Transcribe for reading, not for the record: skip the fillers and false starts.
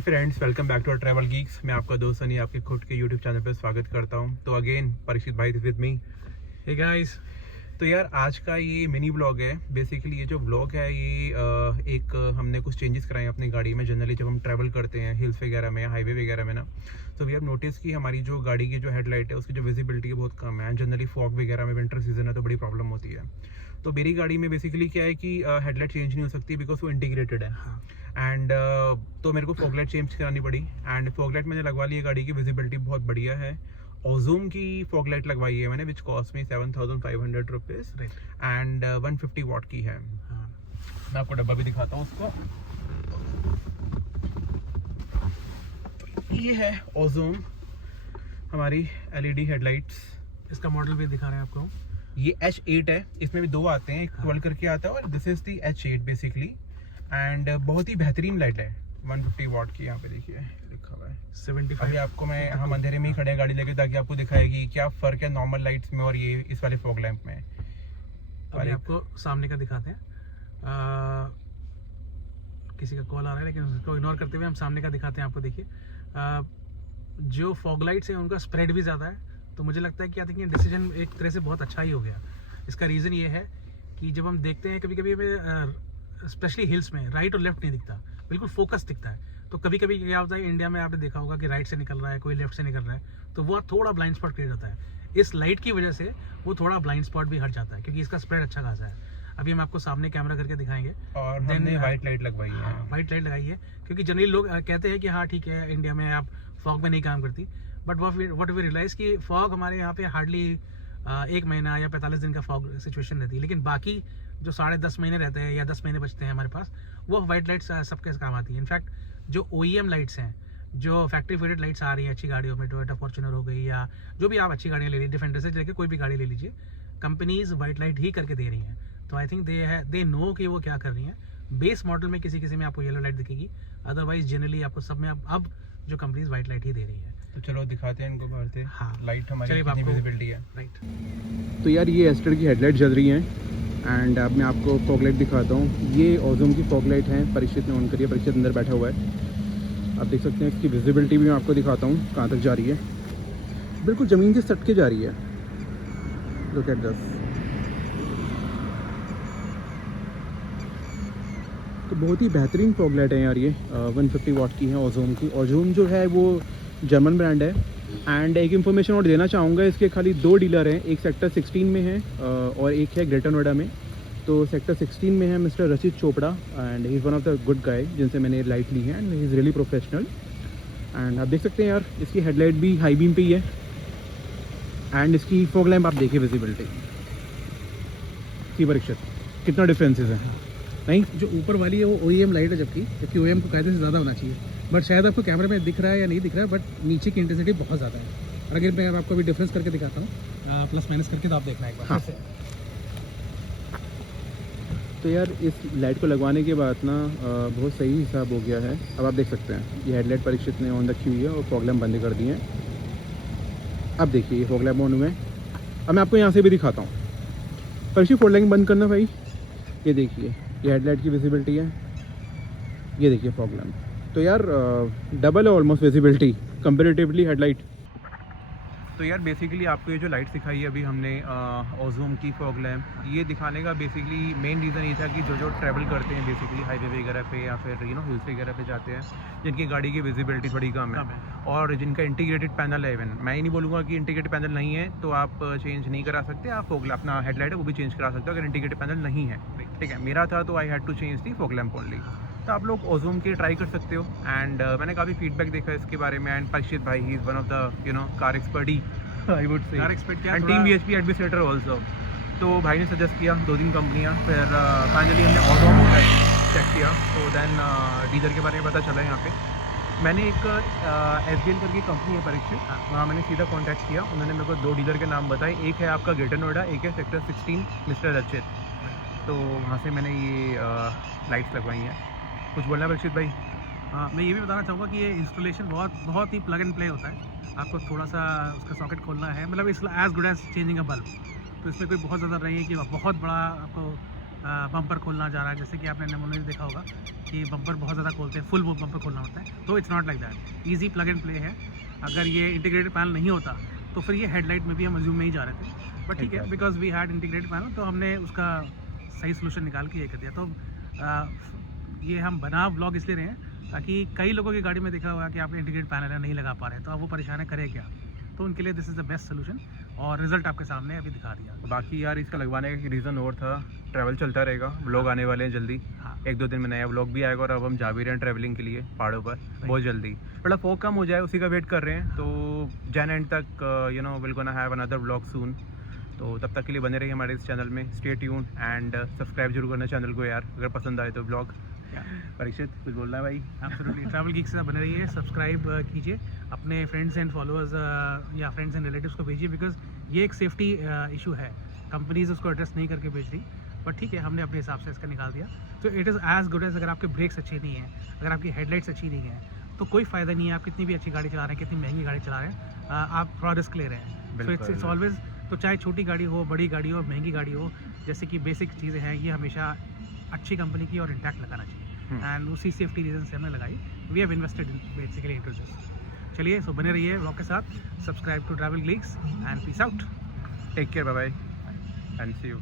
Friends, welcome back to travel geeks. मैं आपका दोस्त सनी आपके खुद के यूट्यूब चैनल पर स्वागत करता हूं। तो अगेन परीक्षित भाई विद मी। Hey guys. तो यार आज का ये मिनी ब्लॉग है। बेसिकली ये जो ब्लॉग है ये हमने कुछ चेंजेस कराए हैं अपनी गाड़ी में। जनरली जब हम ट्रैवल करते हैं हिल्स वगैरह में, हाईवे वगैरह में ना, तो वी हैव नोटिस कि हमारी जो गाड़ी की जो हेडलाइट है उसकी जो विजिबिलिटी है बहुत कम है। जनरली फॉग वगैरह में विंटर सीजन है तो बड़ी प्रॉब्लम होती है। तो मेरी गाड़ी में बेसिकली क्या है कि हेडलाइट चेंज नहीं हो सकती बिकॉज वो इंटीग्रेटेड है। एंड तो मेरे को फॉगलाइट चेंज करानी पड़ी एंड फॉगलाइट मैंने लगवा ली है। गाड़ी की विजिबिलिटी बहुत बढ़िया है। ओजूम की फॉगलाइट लगवाई है मैंने, विच कॉस्ट में 7,500 रुपीज़ एंड 150 वाट की है। मैं आपको डब्बा भी दिखाता हूँ उसका। ये है ओजूम हमारी एलईडी हेडलाइट्स। इसका मॉडल भी दिखा रहे हैं आपको। ये H8 है। इसमें भी दो आते हैं, एक 12 करके आता है और this is the H8 basically. And बहुत ही बेहतरीन लाइट है, 150 वाट की। यहाँ पे देखिए लिखा हुआ है 75। अभी आपको मैं, हम अंधेरे में ही खड़े हैं गाड़ी लेके ताकि आपको दिखाएगी क्या फ़र्क है नॉर्मल लाइट्स में और ये इस वाले फॉग लैंप में। अभी आपको सामने का दिखाते हैं। किसी का कॉल आ रहा है लेकिन उसको इग्नोर करते हुए हम सामने का दिखाते हैं आपको। देखिए जो फॉग लाइट्स हैं उनका स्प्रेड भी ज़्यादा है, तो मुझे लगता है कि आई थिंक ये डिसीजन एक तरह से बहुत अच्छा ही हो गया। इसका रीज़न ये है कि जब हम देखते हैं कभी कभी हमें स्पेशली हिल्स में राइट और लेफ्ट नहीं दिखता, बिल्कुल फोकस दिखता है। तो कभी कभी क्या होता है, इंडिया में आपने देखा होगा कि राइट से निकल रहा है, कोई लेफ्ट से निकल रहा है, तो वो थोड़ा ब्लाइंड स्पॉट क्रिएट होता है। इस लाइट की वजह से वो थोड़ा ब्लाइंड स्पॉट भी हट जाता है क्योंकि इसका स्प्रेड अच्छा खासा है। अभी हम आपको सामने कैमरा करके दिखाएंगे। और हमने वाइट लाइट लगवाई है। वाइट लाइट लगाई है क्योंकि जनरली लोग कहते हैं कि हाँ ठीक है इंडिया में आप फॉग में नहीं काम करती, बट व्हाट वी रियलाइज कि फॉग हमारे यहाँ पे हार्डली 1 महीना या 45 दिन का फॉग सिचुएशन रहती है, लेकिन बाकी जो 10.5 महीने रहते हैं या 10 महीने बचते हैं हमारे पास, वो वाइट लाइट्स सबके काम आती है। इनफैक्ट जो OEM लाइट्स हैं, जो फैक्ट्री फिटेड लाइट्स आ रही हैं अच्छी गाड़ियों में, टोयोटा फॉर्च्यूनर हो गई या जो भी आप अच्छी गाड़ियाँ ले लीजिए, डिफेंडर से लेकर कोई भी गाड़ी ले लीजिए, कंपनीज वाइट लाइट ही करके दे रही हैं। तो आई थिंक दे नो कि वो क्या कर रही हैं। बेस मॉडल में किसी किसी में आपको येलो लाइट दिखेगी, अदरवाइज जनरली आपको सब में अब जो कंपनीज वाइट लाइट ही दे रही है। तो चलो दिखाते हैं इनको बाहर से। हाँ, लाइट हमारी कितनी विजिबिलिटी है। राइट। तो यार ये एस्टर की हेडलाइट जल रही है एंड अब मैं आपको फॉग लाइट दिखाता हूँ। ये ओजूम की फॉग लाइट है, परीक्षित ने ऑन करी है। परीक्षित अंदर बैठा हुआ है, आप देख सकते हैं। इसकी विजिबिलिटी भी मैं आपको दिखाता हूँ कहाँ तक जा रही है। बिल्कुल ज़मीन से सट के जा रही है। Look at this. तो बहुत ही बेहतरीन फॉग लाइट है यार ये। 150 वाट की है ओजूम की। ओजूम जो है वो जर्मन ब्रांड है। एंड एक इन्फॉर्मेशन और देना चाहूँगा, इसके खाली 2 डीलर हैं, एक सेक्टर 16 में है और एक है ग्रेटर नोएडा में। तो सेक्टर 16 में है मिस्टर रचित Chopra and he is one of the good guy जिनसे मैंने लाइट ली है and he is really professional. And आप देख सकते हैं यार इसकी हेडलाइट भी हाई बीम पे ही है एंड इसकी फॉग लैम्प आप देखिए विजिबिलिटी की। परीक्षित कितना डिफरेंसेस है नहीं? जो ऊपर वाली है वो OEM लाइट है, जबकि OEM को कायदे से ज़्यादा होना चाहिए, बट शायद आपको कैमरे में दिख रहा है या नहीं दिख रहा है, बट नीचे की इंटेंसिटी बहुत ज़्यादा है। और अगर मैं आपको अभी डिफरेंस करके दिखाता हूँ प्लस माइनस करके, तो आप देखना एक बार। हाँ। तो यार इस लाइट को लगवाने के बाद ना बहुत सही हिसाब हो गया है। अब आप देख सकते हैं ये हेडलाइट परीक्षित ने ऑन रखी हुई है और फॉग लैम्प बंद कर दिए हैं। अब देखिए ये फॉग लैम्प ऑन हुए हैं। अब मैं आपको यहाँ से भी दिखाता हूँ। परीक्षित फॉग लैम्प बंद करना भाई। ये देखिए ये हेडलाइट की विजिबिलिटी है, ये देखिए फॉग लैम्प। तो यार डबल है ऑलमोस्ट विजिबिलिटी कंपेरेटिवली हेडलाइट। तो यार बेसिकली आपको ये जो लाइट दिखाई है अभी हमने ओजूम की फॉग लैम्प, ये दिखाने का बेसिकली मेन रीज़न ये था कि जो ट्रैवल करते हैं बेसिकली हाईवे वगैरह पे या फिर हिल्स वगैरह पे जाते हैं, जिनकी गाड़ी की विजिबिलिटी थोड़ी कम है और जिनका इंटीग्रेटेड पैनल है। इवन मैं ही नहीं बोलूँगा कि इंटीग्रेटेड पैनल नहीं है तो आप चेंज नहीं करा सकते। आप फॉग अपना हेडलाइट है वो भी चेंज करा सकते हो अगर इंटीग्रेटेड पैनल नहीं है। ठीक है, मेरा था तो I had to change the fog lamp only. तो आप लोग ओजूम के ट्राई कर सकते हो। एंड मैंने काफ़ी फीडबैक देखा इसके बारे में। एंड परीक्षित भाई he is one of the car expert I would say, car expert क्या, and team BHP administrator also. तो भाई ने सजेस्ट किया 2-3 कंपनियाँ, फिर फाइनली हमने ओजूम चेक किया। तो देन डीलर के बारे में पता चला। यहाँ पे मैंने एक SBL करके कंपनी है परीक्षित, वहाँ मैंने सीधा कॉन्टैक्ट किया। उन्होंने मेरे को 2 डीलर के नाम बताए, एक है आपका ग्रेटर नोएडा, एक है सेक्टर 16 मिस्टर रचित। तो वहाँ से मैंने ये लाइट्स लगवाई हैं। कुछ बोलना है परीक्षित भाई? हाँ, मैं ये भी बताना चाहूँगा कि ये इंस्टॉलेशन बहुत ही प्लग एंड प्ले होता है। आपको थोड़ा सा उसका सॉकेट खोलना है, मतलब it's as good as changing a bulb. तो इसमें कोई बहुत ज़्यादा नहीं है कि बहुत बड़ा आपको बम्पर खोलना जा रहा है, जैसे कि आपने नमूने में देखा होगा कि बम्पर बहुत ज़्यादा खोलते हैं, फुल बम्पर खोलना होता है, तो it's not like that, easy plug and play है। अगर ये इंटीग्रेटेड पैनल नहीं होता तो फिर ये हेडलाइट में भी हम अज्यूम में ही जा रहे थे, बट ठीक है, because we had integrated panel तो हमने उसका सही सोल्यूशन निकाल के ये कर दिया। तो ये हम बना व्लॉग इसलिए रहे हैं ताकि कई लोगों की गाड़ी में देखा हुआ कि आप इंटीग्रेटेड पैनल है नहीं लगा पा रहे हैं, तो अब वो परेशान है, करें क्या, तो उनके लिए this is the best solution और रिजल्ट आपके सामने अभी दिखा दिया। बाकी यार इसका लगवाने का रीज़न और था, ट्रैवल चलता रहेगा, व्लॉग आने वाले हैं जल्दी, हाँ। 1-2 दिन में नया व्लॉग भी आएगा और अब हम जा भी रहे हैं ट्रैवलिंग के लिए पहाड़ों पर बहुत जल्दी, थोड़ा फॉग कम हो जाए उसी का वेट कर रहे हैं। तो जन एंड तक you know will gonna have another vlog soon, तो तब तक के लिए बने रहिए हमारे इस चैनल में, स्टे ट्यून एंड सब्सक्राइब जरूर करना चैनल को यार, अगर पसंद आए तो ब्लॉग। परीक्षित कुछ बोलना है भाई? एब्सोल्युटली, ट्रैवल गीक्स से आप बने रहिए, सब्सक्राइब कीजिए, अपने फ्रेंड्स एंड फॉलोअर्स या फ्रेंड्स एंड रिलेटिव्स को भेजिए, बिकॉज ये एक सेफ्टी इशू है, कंपनीज उसको एड्रेस नहीं करके भेज रही, बट ठीक है, हमने अपने हिसाब से इसका निकाल दिया। तो it is as good as, अगर आपके ब्रेक्स अच्छे नहीं हैं, अगर आपकी हेडलाइट्स अच्छी नहीं हैं, तो कोई फ़ायदा नहीं है, आप कितनी भी अच्छी गाड़ी चला रहे हैं, कितनी महंगी गाड़ी चला रहे हैं, आप थोड़ा रिस्क ले रहे हैं। सो इट्स ऑलवेज, तो चाहे छोटी गाड़ी हो, बड़ी गाड़ी हो, महंगी गाड़ी हो, जैसे कि बेसिक चीज़ें हैं, ये हमेशा अच्छी कंपनी की और इंटैक्ट लगाना चाहिए, एंड उसी सेफ्टी रीजन से हमने लगाई। We have invested in basically into this. चलिए, सो बने रहिए व्लॉग के साथ, subscribe to travel geeks and peace out, take care, bye bye and see you.